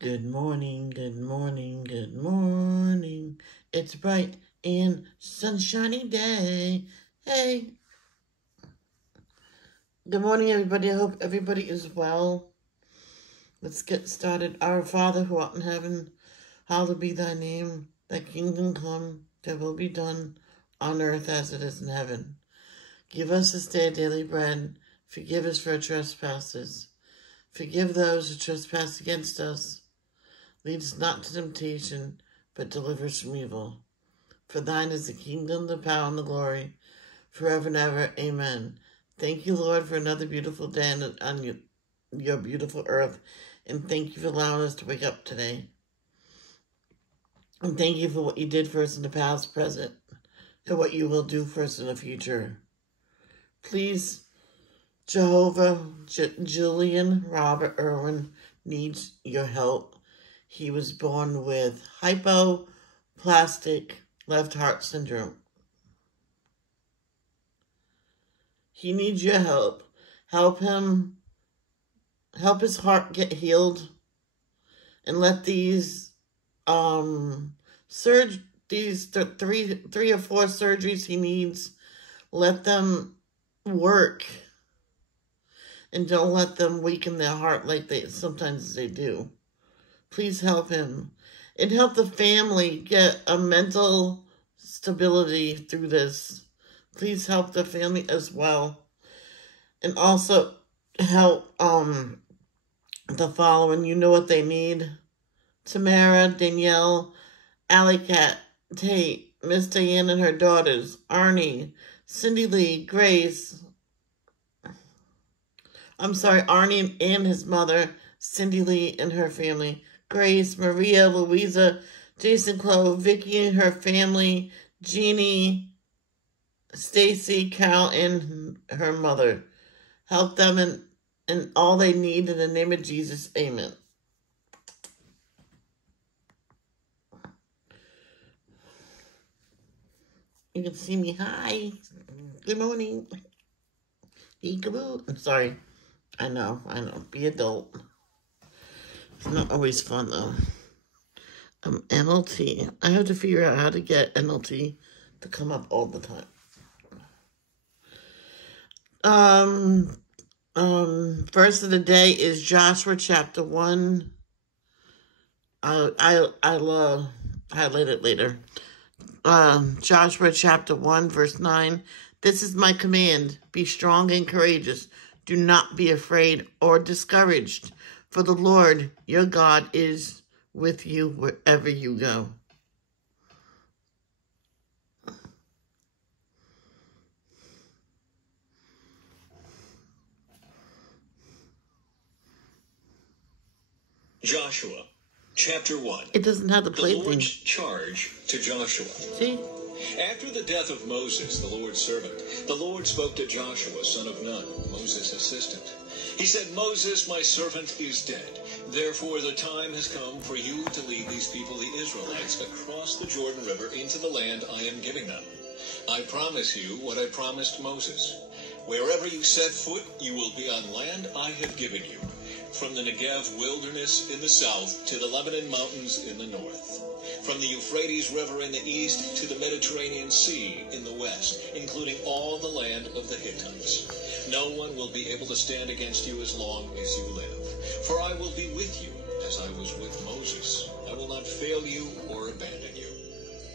Good morning, good morning, good morning. It's a bright and sunshiny day. Hey, good morning, everybody. I hope everybody is well. Let's get started. Our Father who art in heaven, hallowed be thy name. Thy kingdom come, thy will be done on earth as it is in heaven. Give us this day daily bread. Forgive us for our trespasses. Forgive those who trespass against us. Lead us not to temptation, but deliver us from evil. For thine is the kingdom, the power, and the glory, forever and ever. Amen. Thank you, Lord, for another beautiful day on your beautiful earth. And thank you for allowing us to wake up today. And thank you for what you did for us in the past, present, and what you will do for us in the future. Please, Jehovah, Julian Robert Irwin needs your help. He was born with hypoplastic left heart syndrome. He needs your help. Help his heart get healed, and let these three or four surgeries he needs, let them work, and don't let them weaken their heart like sometimes they do. Please help him, and help the family get a mental stability through this. Please help the family as well. And also help the following. You know what they need. Tamara, Danielle, Alley Cat, Tate, Miss Diane and her daughters, Arnie, Cindy Lee, Grace. Arnie and his mother, Cindy Lee and her family, Grace, Maria, Louisa, Jason, Chloe, Vicky and her family, Jeannie, Stacy, Cal, and her mother. Help them in all they need in the name of Jesus. Amen. You can see me. Hi. Good morning. Peekaboo. I'm sorry. I know. Be adult. It's not always fun, though. NLT. I have to figure out how to get NLT to come up all the time. Verse of the day is Joshua chapter 1. I'll highlight it later. Joshua chapter 1, verse 9. This is my command. Be strong and courageous. Do not be afraid or discouraged, for the Lord your God is with you wherever you go. Joshua, chapter 1. It doesn't have the play The Lord's thing. charge to Joshua. See? After the death of Moses, the Lord's servant, the Lord spoke to Joshua, son of Nun, Moses' assistant. He said, Moses, my servant, is dead. Therefore the time has come for you to lead these people, the Israelites, across the Jordan River into the land I am giving them. I promise you what I promised Moses. Wherever you set foot, you will be on land I have given you, from the Negev wilderness in the south to the Lebanon mountains in the north, from the Euphrates River in the east to the Mediterranean Sea in the west, including all the land of the Hittites. No one will be able to stand against you as long as you live, for I will be with you as I was with Moses. I will not fail you or abandon you.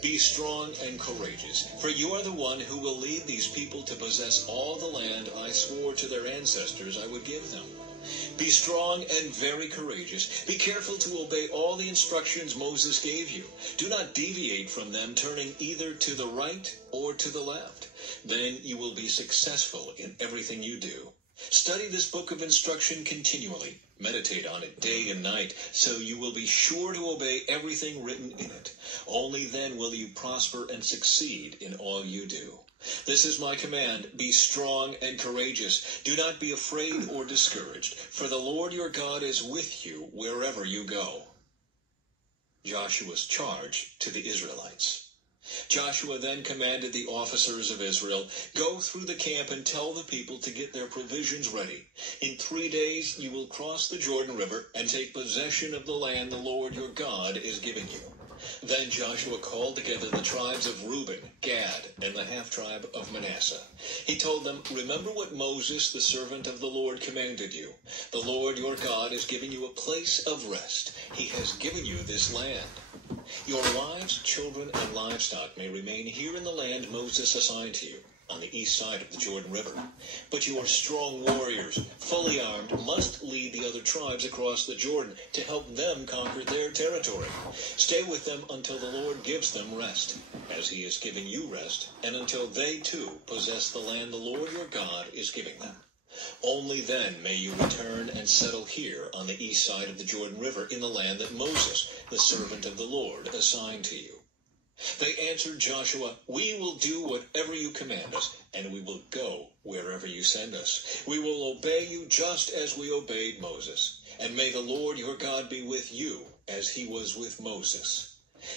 Be strong and courageous, for you are the one who will lead these people to possess all the land I swore to their ancestors I would give them. Be strong and very courageous. Be careful to obey all the instructions Moses gave you. Do not deviate from them, turning either to the right or to the left. Then you will be successful in everything you do. Study this book of instruction continually. Meditate on it day and night, so you will be sure to obey everything written in it. Only then will you prosper and succeed in all you do. This is my command. Be strong and courageous. Do not be afraid or discouraged, for the Lord your God is with you wherever you go. Joshua's charge to the Israelites. Joshua then commanded the officers of Israel, "Go through the camp and tell the people to get their provisions ready. In 3 days you will cross the Jordan River and take possession of the land the Lord your God is giving you." Then Joshua called together the tribes of Reuben, Gad, and the half-tribe of Manasseh. He told them, "Remember what Moses, the servant of the Lord, commanded you. The Lord your God is giving you a place of rest. He has given you this land. Your wives, children, and livestock may remain here in the land Moses assigned to you, on the east side of the Jordan River. But your strong warriors, fully armed, must lead the other tribes across the Jordan to help them conquer their territory. Stay with them until the Lord gives them rest, as he is giving you rest, and until they too possess the land the Lord your God is giving them. Only then may you return and settle here on the east side of the Jordan River in the land that Moses, the servant of the Lord, assigned to you." They answered Joshua, "We will do whatever you command us, and we will go wherever you send us. We will obey you just as we obeyed Moses. And may the Lord your God be with you as he was with Moses.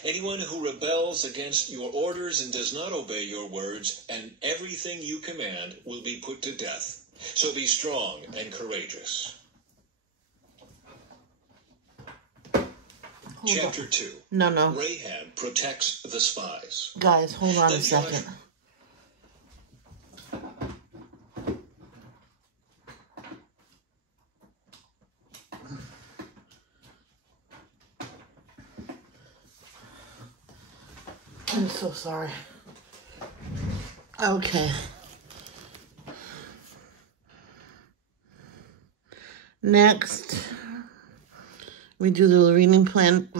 Anyone who rebels against your orders and does not obey your words and everything you command will be put to death. So be strong and courageous." Chapter 2. No. Rahab protects the spies. Guys, hold on Then a second. I'm so sorry. Okay. Next, we do the reading plan.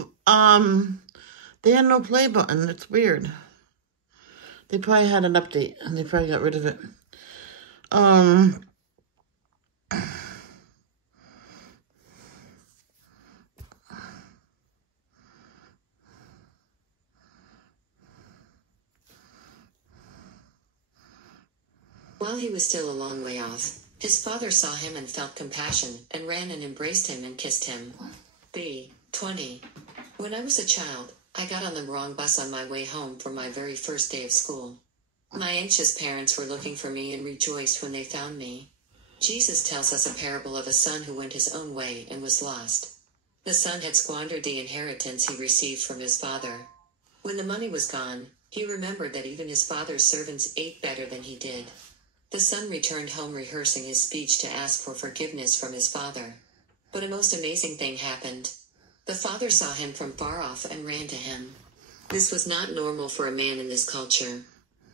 They had no play button. It's weird. They probably had an update and they probably got rid of it. While he was still a long way off, his father saw him and felt compassion, and ran and embraced him and kissed him. B. 20. When I was a child, I got on the wrong bus on my way home for my very first day of school. My anxious parents were looking for me and rejoiced when they found me. Jesus tells us a parable of a son who went his own way and was lost. The son had squandered the inheritance he received from his father. When the money was gone, he remembered that even his father's servants ate better than he did. The son returned home rehearsing his speech to ask for forgiveness from his father. But a most amazing thing happened. The father saw him from far off and ran to him. This was not normal for a man in this culture.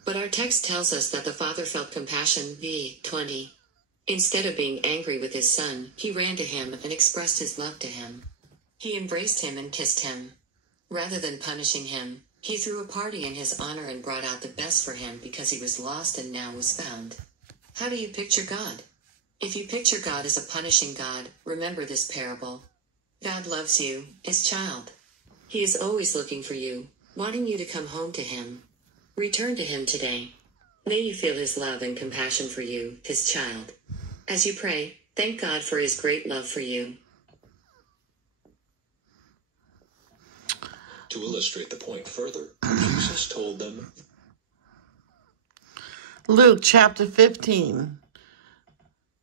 But our text tells us that the father felt compassion. V. 20. Instead of being angry with his son, he ran to him and expressed his love to him. He embraced him and kissed him. Rather than punishing him, he threw a party in his honor and brought out the best for him because he was lost and now was found. How do you picture God? If you picture God as a punishing God, remember this parable. God loves you, his child. He is always looking for you, wanting you to come home to him. Return to him today. May you feel his love and compassion for you, his child. As you pray, thank God for his great love for you. To illustrate the point further, Jesus told them, Luke chapter 15,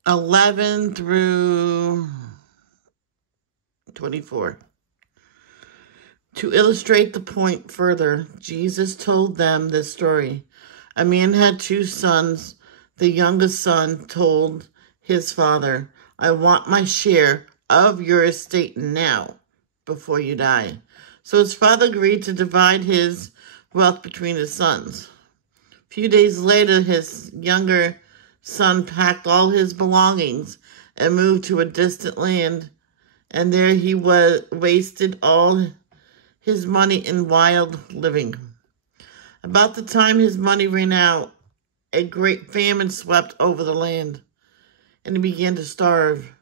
11 through 24. To illustrate the point further, Jesus told them this story. A man had 2 sons. The youngest son told his father, "I want my share of your estate now, before you die." So his father agreed to divide his wealth between his sons. A few days later, his younger son packed all his belongings and moved to a distant land, and there he wasted all his money in wild living. About the time his money ran out, a great famine swept over the land, and he began to starve.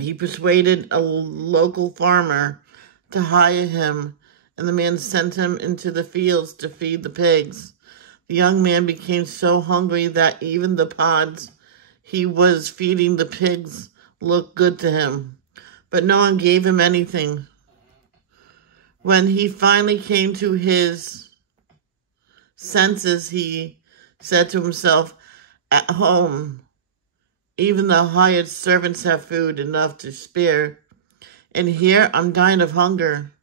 He persuaded a local farmer to hire him, and the man sent him into the fields to feed the pigs. The young man became so hungry that even the pods he was feeding the pigs looked good to him, but no one gave him anything. When he finally came to his senses, he said to himself, "At home, even the hired servants have food enough to spare, and here I'm dying of hunger.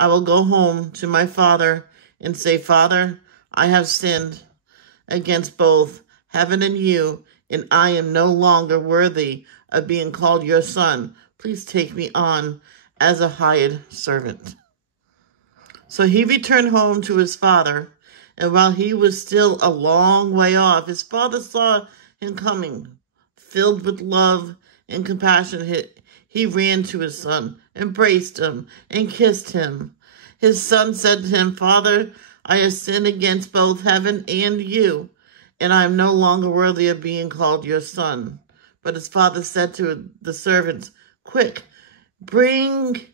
I will go home to my father and say, 'Father, I have sinned against both heaven and you, and I am no longer worthy of being called your son. Please take me on as a hired servant.'" So he returned home to his father, and while he was still a long way off, his father saw him coming. Filled with love and compassion, he ran to his son, embraced him, and kissed him. His son said to him, "Father, I have sinned against both heaven and you, and I am no longer worthy of being called your son." But his father said to the servants, "Quick, bring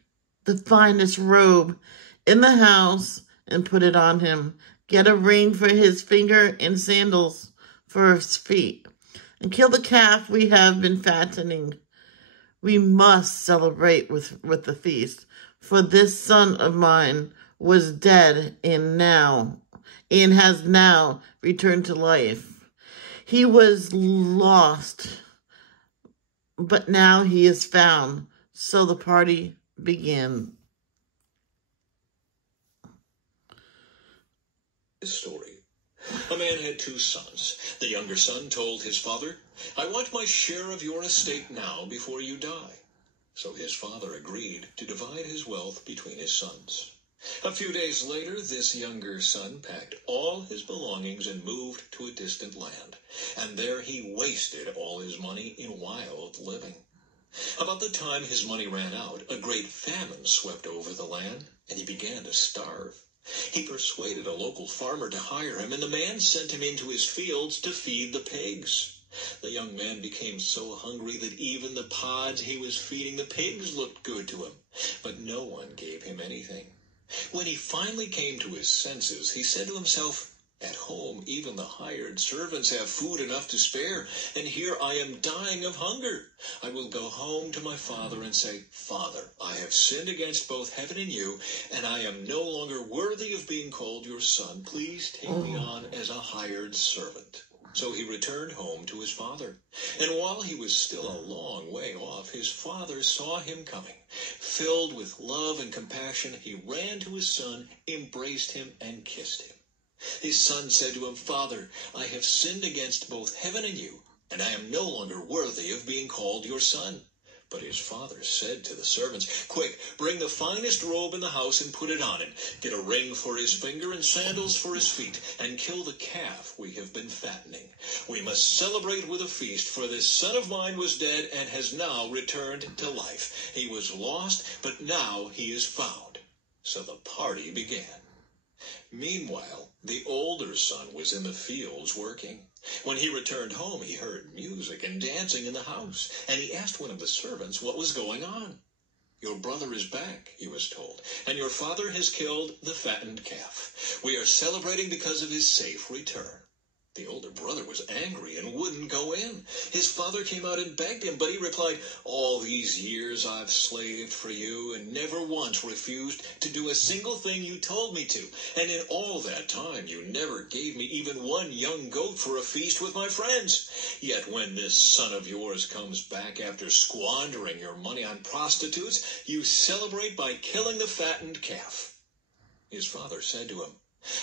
the finest robe in the house and put it on him. Get a ring for his finger and sandals for his feet, and kill the calf we have been fattening. We must celebrate with the feast, for this son of mine was dead and has now returned to life. He was lost, but now he is found." So the party began. This story. A man had 2 sons. The younger son told his father, "I want my share of your estate now before you die." So his father agreed to divide his wealth between his sons. A few days later, this younger son packed all his belongings and moved to a distant land. And there he wasted all his money in wild living. About the time his money ran out, a great famine swept over the land, and he began to starve. He persuaded a local farmer to hire him, and the man sent him into his fields to feed the pigs. The young man became so hungry that even the pods he was feeding the pigs looked good to him, but no one gave him anything. When he finally came to his senses, he said to himself, "At home, even the hired servants have food enough to spare, and here I am dying of hunger. I will go home to my father and say, 'Father, I have sinned against both heaven and you, and I am no longer worthy of being called your son. Please take me on as a hired servant.'" So he returned home to his father. And while he was still a long way off, his father saw him coming. Filled with love and compassion, he ran to his son, embraced him, and kissed him. His son said to him, "Father, I have sinned against both heaven and you, and I am no longer worthy of being called your son." But his father said to the servants, "Quick, bring the finest robe in the house and put it on him. Get a ring for his finger and sandals for his feet, and kill the calf we have been fattening. We must celebrate with a feast, for this son of mine was dead and has now returned to life. He was lost, but now he is found." So the party began. Meanwhile, the older son was in the fields working. When he returned home, he heard music and dancing in the house, and he asked one of the servants what was going on. "Your brother is back," he was told, "and your father has killed the fattened calf. We are celebrating because of his safe return." The older brother was angry and wouldn't go in. His father came out and begged him, but he replied, "All these years I've slaved for you and never once refused to do a single thing you told me to. And in all that time you never gave me even one young goat for a feast with my friends. Yet when this son of yours comes back after squandering your money on prostitutes, you celebrate by killing the fattened calf." His father said to him,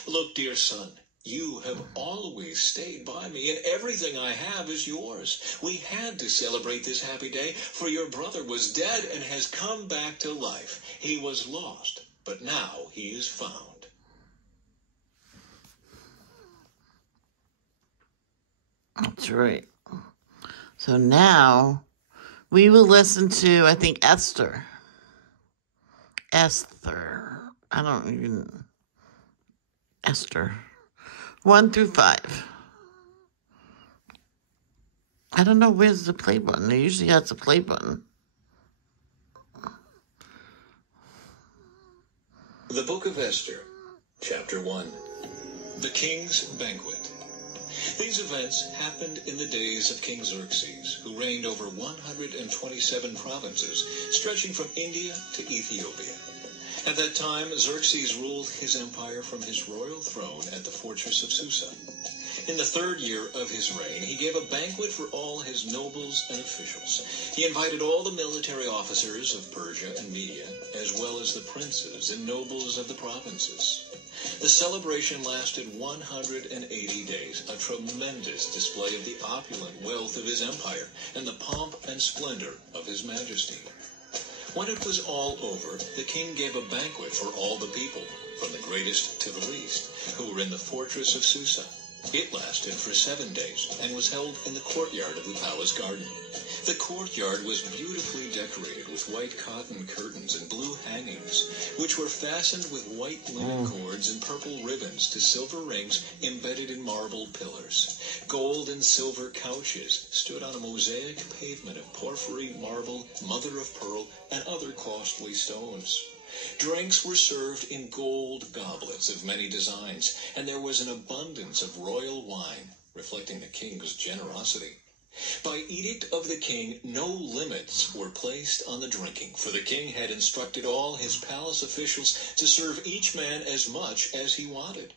"Look, dear son, you have always stayed by me, and everything I have is yours. We had to celebrate this happy day, for your brother was dead and has come back to life. He was lost, but now he is found." That's right. So now we will listen to, I think, Esther. Esther. 1 through 5. I don't know where's the play button. They usually has the play button. The Book of Esther, Chapter 1. The King's Banquet. These events happened in the days of King Xerxes, who reigned over 127 provinces, stretching from India to Ethiopia. At that time, Xerxes ruled his empire from his royal throne at the fortress of Susa. In the 3rd year of his reign, he gave a banquet for all his nobles and officials. He invited all the military officers of Persia and Media, as well as the princes and nobles of the provinces. The celebration lasted 180 days, a tremendous display of the opulent wealth of his empire and the pomp and splendor of his majesty. When it was all over, the king gave a banquet for all the people, from the greatest to the least, who were in the fortress of Susa. It lasted for 7 days and was held in the courtyard of the palace garden. The courtyard was beautifully decorated with white cotton curtains and blue hangings, which were fastened with white linen cords and purple ribbons to silver rings embedded in marble pillars. Gold and silver couches stood on a mosaic pavement of porphyry, marble, mother of pearl, and other costly stones. Drinks were served in gold goblets of many designs, and there was an abundance of royal wine, reflecting the king's generosity. By edict of the king, no limits were placed on the drinking, for the king had instructed all his palace officials to serve each man as much as he wanted.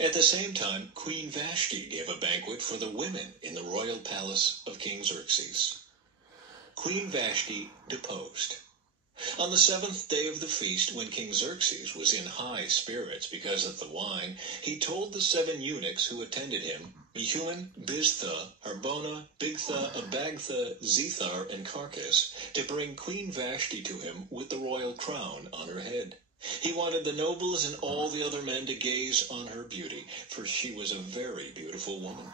At the same time, Queen Vashti gave a banquet for the women in the royal palace of King Xerxes. Queen Vashti deposed. On the 7th day of the feast, when King Xerxes was in high spirits because of the wine, he told the 7 eunuchs who attended him, Mehuman, Biztha, Harbona, Bigtha, Abagtha, Zethar, and Carcass, to bring Queen Vashti to him with the royal crown on her head. He wanted the nobles and all the other men to gaze on her beauty, for she was a very beautiful woman.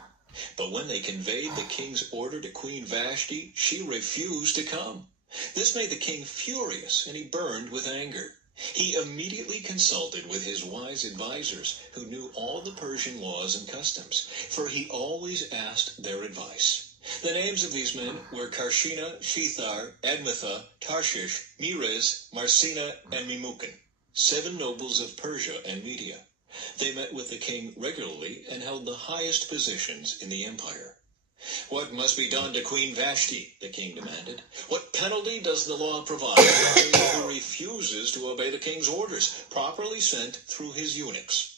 But when they conveyed the king's order to Queen Vashti, she refused to come. This made the king furious, and he burned with anger. He immediately consulted with his wise advisers, who knew all the Persian laws and customs, for he always asked their advice. The names of these men were Karshina, Shethar, Admatha, Tarshish, Meres, Marsina, and Memucan, 7 nobles of Persia and Media. They met with the king regularly and held the highest positions in the empire. "What must be done to Queen Vashti?" the king demanded. "What penalty does the law provide for anyone who refuses to obey the king's orders, properly sent through his eunuchs?"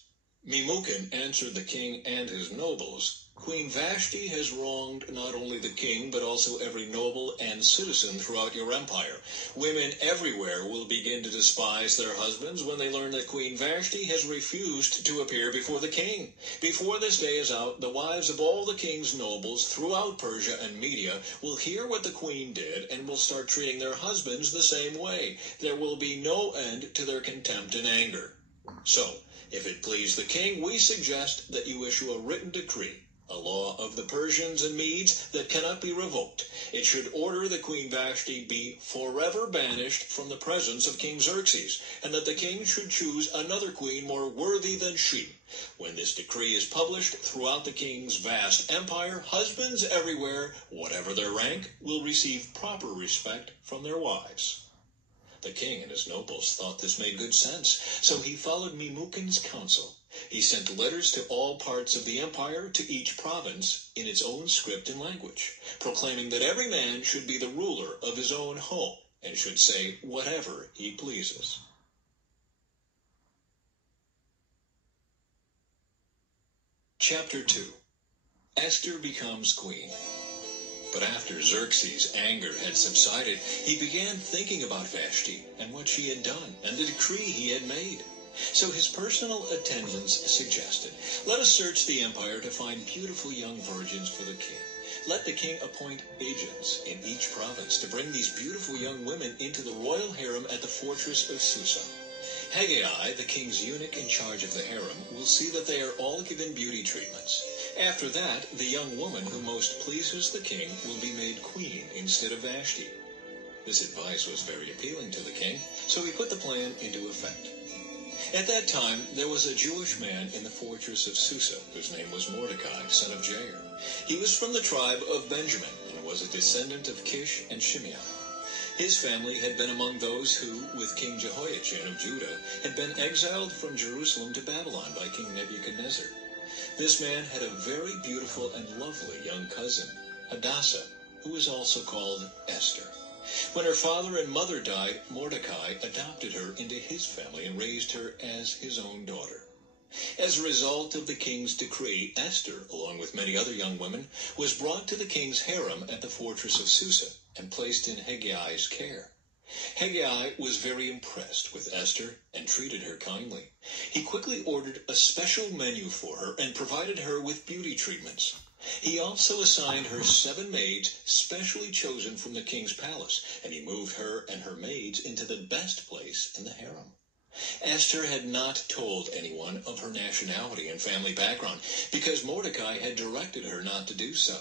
Memucan answered the king and his nobles, "Queen Vashti has wronged not only the king, but also every noble and citizen throughout your empire. Women everywhere will begin to despise their husbands when they learn that Queen Vashti has refused to appear before the king. Before this day is out, the wives of all the king's nobles throughout Persia and Media will hear what the queen did and will start treating their husbands the same way. There will be no end to their contempt and anger. So, if it please the king, we suggest that you issue a written decree, a law of the Persians and Medes that cannot be revoked. It should order that Queen Vashti be forever banished from the presence of King Xerxes, and that the king should choose another queen more worthy than she. When this decree is published throughout the king's vast empire, husbands everywhere, whatever their rank, will receive proper respect from their wives." The king and his nobles thought this made good sense, so he followed Memucan's counsel. He sent letters to all parts of the empire, to each province in its own script and language, proclaiming that every man should be the ruler of his own home and should say whatever he pleases. Chapter 2. Esther becomes queen. But after Xerxes' anger had subsided, he began thinking about Vashti and what she had done and the decree he had made. So his personal attendants suggested, "Let us search the empire to find beautiful young virgins for the king. Let the king appoint agents in each province to bring these beautiful young women into the royal harem at the fortress of Susa. Haggai, the king's eunuch in charge of the harem, will see that they are all given beauty treatments. After that, the young woman who most pleases the king will be made queen instead of Vashti." This advice was very appealing to the king, so he put the plan into effect. At that time, there was a Jewish man in the fortress of Susa, whose name was Mordecai, son of Jair. He was from the tribe of Benjamin, and was a descendant of Kish and Shimei. His family had been among those who, with King Jehoiachin of Judah, had been exiled from Jerusalem to Babylon by King Nebuchadnezzar. This man had a very beautiful and lovely young cousin, Hadassah, who was also called Esther. When her father and mother died, Mordecai adopted her into his family and raised her as his own daughter. As a result of the king's decree, Esther, along with many other young women, was brought to the king's harem at the fortress of Susa and placed in Heggai's care. Heggai was very impressed with Esther and treated her kindly. He quickly ordered a special menu for her and provided her with beauty treatments. He also assigned her 7 maids specially chosen from the king's palace, and he moved her and her maids into the best place in the harem. Esther had not told anyone of her nationality and family background because Mordecai had directed her not to do so.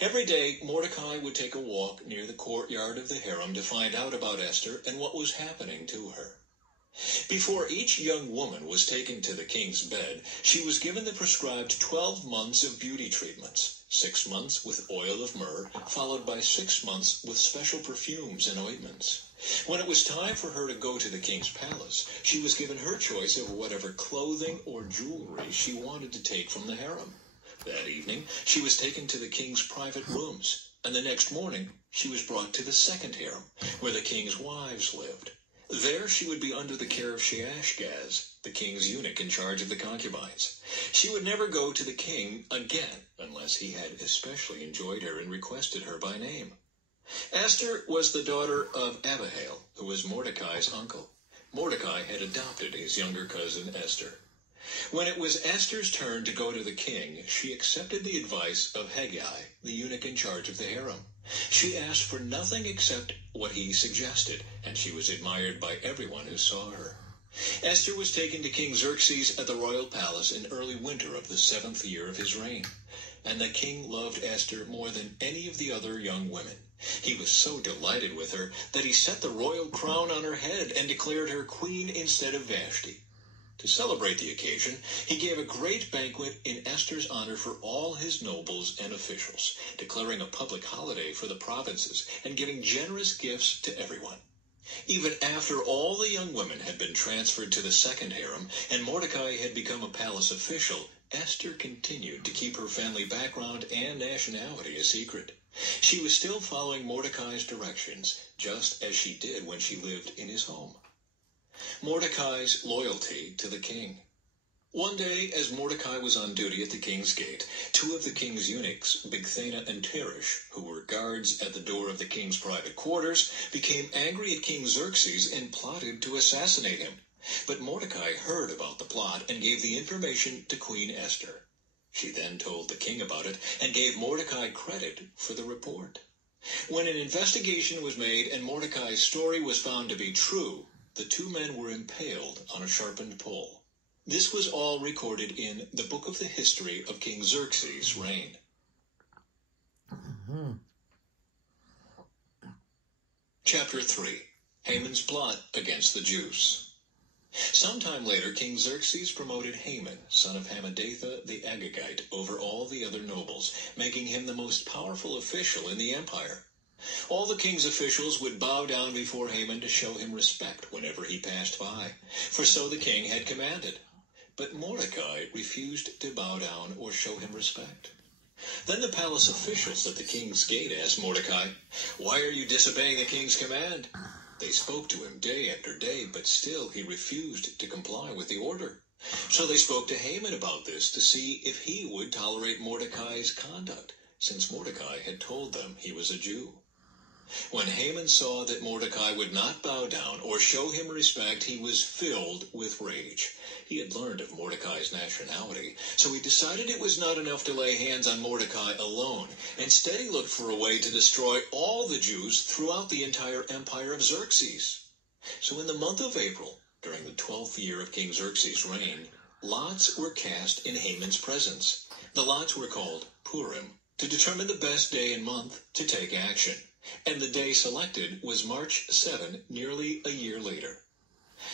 Every day, Mordecai would take a walk near the courtyard of the harem to find out about Esther and what was happening to her. Before each young woman was taken to the king's bed, she was given the prescribed 12 months of beauty treatments, 6 months with oil of myrrh, followed by 6 months with special perfumes and ointments. When it was time for her to go to the king's palace, she was given her choice of whatever clothing or jewelry she wanted to take from the harem. That evening, she was taken to the king's private rooms, and the next morning, she was brought to the second harem, where the king's wives lived. There she would be under the care of Shaashgaz, the king's eunuch in charge of the concubines. She would never go to the king again unless he had especially enjoyed her and requested her by name. Esther was the daughter of Abihail, who was Mordecai's uncle. Mordecai had adopted his younger cousin Esther. When it was Esther's turn to go to the king, she accepted the advice of Heggai, the eunuch in charge of the harem. She asked for nothing except what he suggested, and she was admired by everyone who saw her. Esther was taken to King Xerxes at the royal palace in early winter of the 7th year of his reign, and the king loved Esther more than any of the other young women. He was so delighted with her that he set the royal crown on her head and declared her queen instead of Vashti. To celebrate the occasion, he gave a great banquet in Esther's honor for all his nobles and officials, declaring a public holiday for the provinces and giving generous gifts to everyone. Even after all the young women had been transferred to the second harem and Mordecai had become a palace official, Esther continued to keep her family background and nationality a secret. She was still following Mordecai's directions, just as she did when she lived in his home. Mordecai's loyalty to the king. One day, as Mordecai was on duty at the king's gate, 2 of the king's eunuchs, Bigthana and Teresh, who were guards at the door of the king's private quarters, became angry at King Xerxes and plotted to assassinate him. But Mordecai heard about the plot and gave the information to Queen Esther. She then told the king about it and gave Mordecai credit for the report. When an investigation was made and Mordecai's story was found to be true, the 2 men were impaled on a sharpened pole. This was all recorded in the book of the history of King Xerxes' reign. Chapter 3. Haman's plot against the Jews. Sometime later, King Xerxes promoted Haman, son of Hammedatha the Agagite, over all the other nobles, making him the most powerful official in the empire. All the king's officials would bow down before Haman to show him respect whenever he passed by, for so the king had commanded. But Mordecai refused to bow down or show him respect. Then the palace officials at the king's gate asked Mordecai, "Why are you disobeying the king's command?" They spoke to him day after day, but still he refused to comply with the order. So they spoke to Haman about this to see if he would tolerate Mordecai's conduct, since Mordecai had told them he was a Jew. When Haman saw that Mordecai would not bow down or show him respect, he was filled with rage. He had learned of Mordecai's nationality, so he decided it was not enough to lay hands on Mordecai alone. Instead, he looked for a way to destroy all the Jews throughout the entire empire of Xerxes. So in the month of April, during the 12th year of King Xerxes' reign, lots were cast in Haman's presence. The lots were called Purim, to determine the best day and month to take action. And the day selected was March 7, nearly a year later.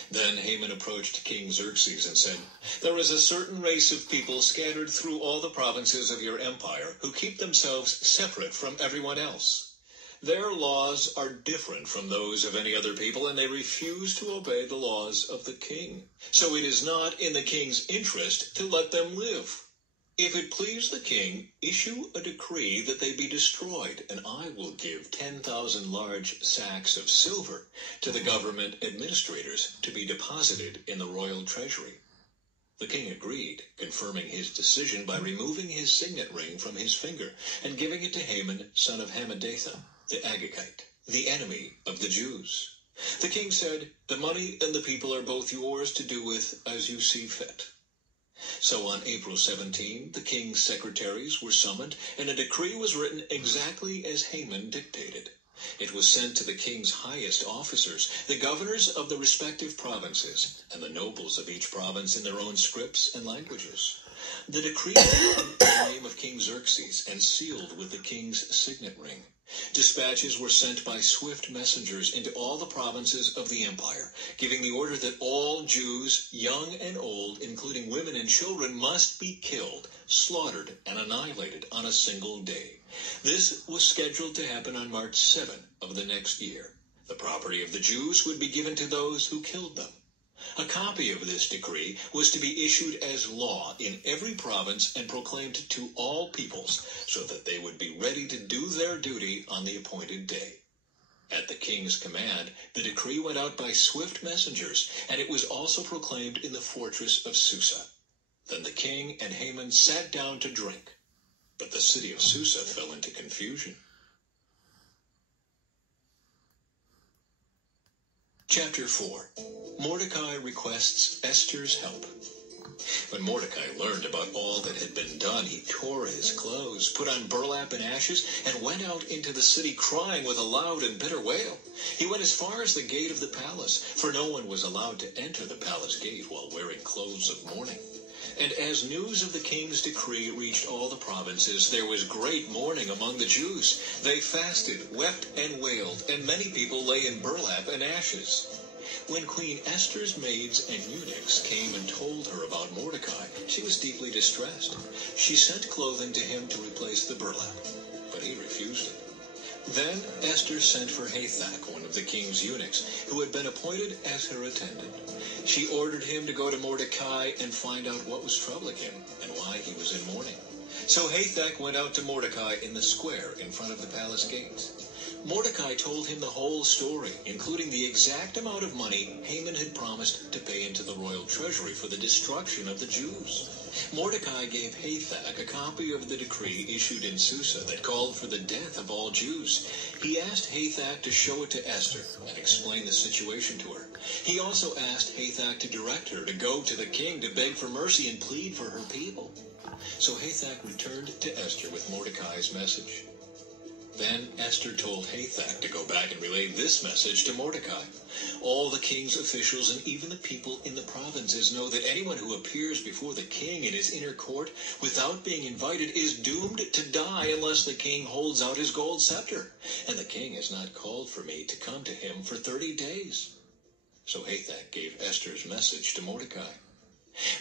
Then Haman approached King Xerxes and said, "There is a certain race of people scattered through all the provinces of your empire who keep themselves separate from everyone else. Their laws are different from those of any other people, and they refuse to obey the laws of the king. So it is not in the king's interest to let them live. If it please the king, issue a decree that they be destroyed, and I will give 10,000 large sacks of silver to the government administrators to be deposited in the royal treasury. The king agreed, confirming his decision by removing his signet ring from his finger and giving it to Haman, son of Hammedatha, the Agagite, the enemy of the Jews. The king said, "The money and the people are both yours to do with as you see fit." So on April 17, the king's secretaries were summoned, and a decree was written exactly as Haman dictated. It was sent to the king's highest officers, the governors of the respective provinces, and the nobles of each province in their own scripts and languages. The decree was written in the name of King Xerxes and sealed with the king's signet ring. Dispatches were sent by swift messengers into all the provinces of the empire, giving the order that all Jews, young and old, including women and children, must be killed, slaughtered, and annihilated on a single day. This was scheduled to happen on March 7 of the next year. The property of the Jews would be given to those who killed them. A copy of this decree was to be issued as law in every province and proclaimed to all peoples, so that they would be ready to do their duty on the appointed day. At the king's command, the decree went out by swift messengers, and it was also proclaimed in the fortress of Susa. Then the king and Haman sat down to drink, but the city of Susa fell into confusion. Chapter 4. Mordecai requests Esther's help. When Mordecai learned about all that had been done, he tore his clothes, put on burlap and ashes, and went out into the city crying with a loud and bitter wail. He went as far as the gate of the palace, for no one was allowed to enter the palace gate while wearing clothes of mourning. And as news of the king's decree reached all the provinces, there was great mourning among the Jews. They fasted, wept, and wailed, and many people lay in burlap and ashes. When Queen Esther's maids and eunuchs came and told her about Mordecai, she was deeply distressed. She sent clothing to him to replace the burlap, but he refused it. Then Esther sent for Hathach, one of the king's eunuchs, who had been appointed as her attendant. She ordered him to go to Mordecai and find out what was troubling him and why he was in mourning. So Hathach went out to Mordecai in the square in front of the palace gates. Mordecai told him the whole story, including the exact amount of money Haman had promised to pay into the royal treasury for the destruction of the Jews. Mordecai gave Hathach a copy of the decree issued in Susa that called for the death of all Jews. He asked Hathach to show it to Esther and explain the situation to her. He also asked Hathach to direct her to go to the king to beg for mercy and plead for her people. So Hathach returned to Esther with Mordecai's message. Then Esther told Hathach to go back and relay this message to Mordecai. All the king's officials and even the people in the provinces know that anyone who appears before the king in his inner court without being invited is doomed to die unless the king holds out his gold scepter. And the king has not called for me to come to him for 30 days. So Hathach gave Esther's message to Mordecai.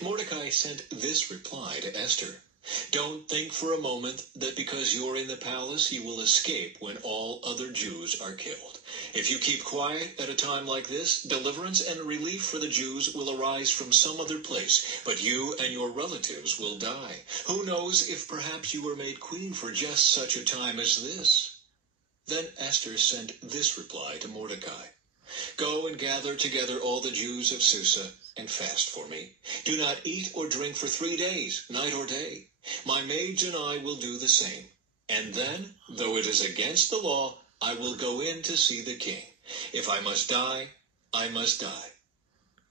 Mordecai sent this reply to Esther. Don't think for a moment that because you're in the palace you will escape when all other Jews are killed. If you keep quiet at a time like this, deliverance and relief for the Jews will arise from some other place, but you and your relatives will die. Who knows if perhaps you were made queen for just such a time as this? Then Esther sent this reply to Mordecai. Go and gather together all the Jews of Susa and fast for me. Do not eat or drink for 3 days, night or day. My maids and I will do the same. And then, though it is against the law, I will go in to see the king. If I must die, I must die.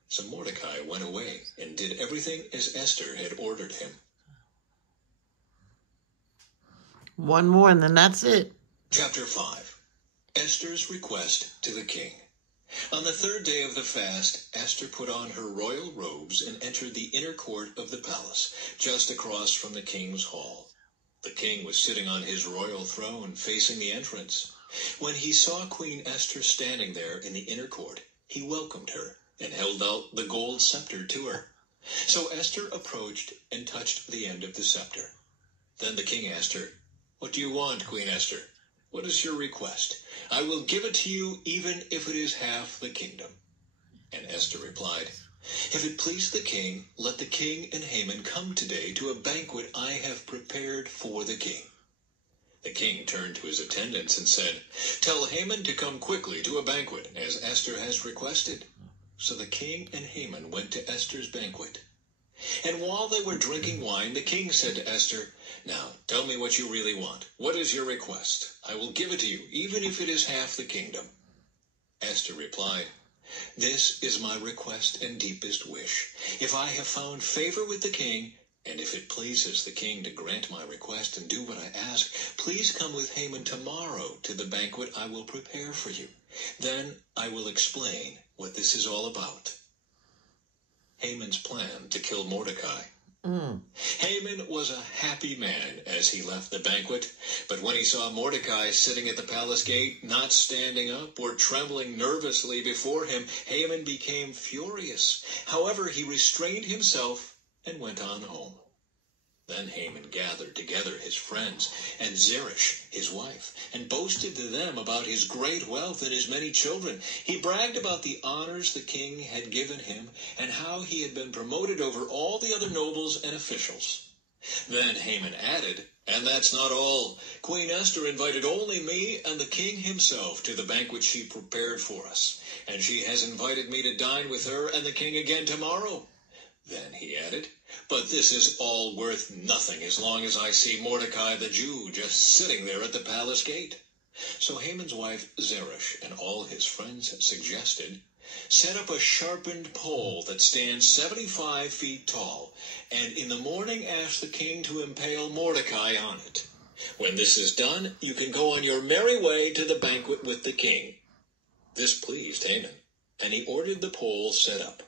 So Mordecai went away and did everything as Esther had ordered him. One more and then that's it. Chapter 5. Esther's request to the king. On the 3rd day of the fast, Esther put on her royal robes and entered the inner court of the palace, just across from the king's hall. The king was sitting on his royal throne, facing the entrance. When he saw Queen Esther standing there in the inner court, he welcomed her and held out the gold scepter to her. So Esther approached and touched the end of the scepter. Then the king asked her, "What do you want, Queen Esther? What is your request? I will give it to you even if it is half the kingdom." And Esther replied, If it please the king, let the king and Haman come today to a banquet I have prepared for the king. The king turned to his attendants and said, "Tell Haman to come quickly to a banquet, as Esther has requested." So the king and Haman went to Esther's banquet. And while they were drinking wine, the king said to Esther, "Now, tell me what you really want. What is your request? I will give it to you, even if it is half the kingdom." Esther replied, "This is my request and deepest wish. If I have found favor with the king, and if it pleases the king to grant my request and do what I ask, please come with Haman tomorrow to the banquet I will prepare for you. Then I will explain what this is all about." Haman's plan to kill Mordecai. Haman was a happy man as he left the banquet, but when he saw Mordecai sitting at the palace gate, not standing up or trembling nervously before him, Haman became furious. However, he restrained himself and went on home. Then Haman gathered together his friends and Zeresh, his wife, and boasted to them about his great wealth and his many children. He bragged about the honors the king had given him and how he had been promoted over all the other nobles and officials. Then Haman added, "And that's not all. Queen Esther invited only me and the king himself to the banquet she prepared for us, and she has invited me to dine with her and the king again tomorrow." Then he added, "But this is all worth nothing as long as I see Mordecai the Jew just sitting there at the palace gate." So Haman's wife Zeresh and all his friends suggested, "Set up a sharpened pole that stands 75 feet tall, and in the morning ask the king to impale Mordecai on it. When this is done, you can go on your merry way to the banquet with the king." This pleased Haman, and he ordered the pole set up.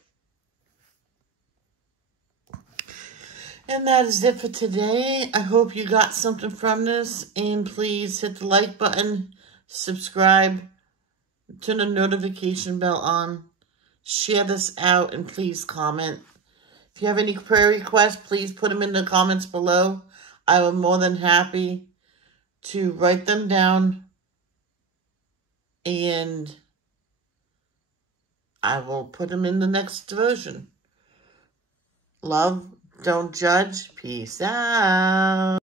And that is it for today. I hope you got something from this. And please hit the like button, subscribe, turn the notification bell on, share this out, and please comment. If you have any prayer requests, please put them in the comments below. I am more than happy to write them down. And I will put them in the next version. Love, don't judge. Peace out.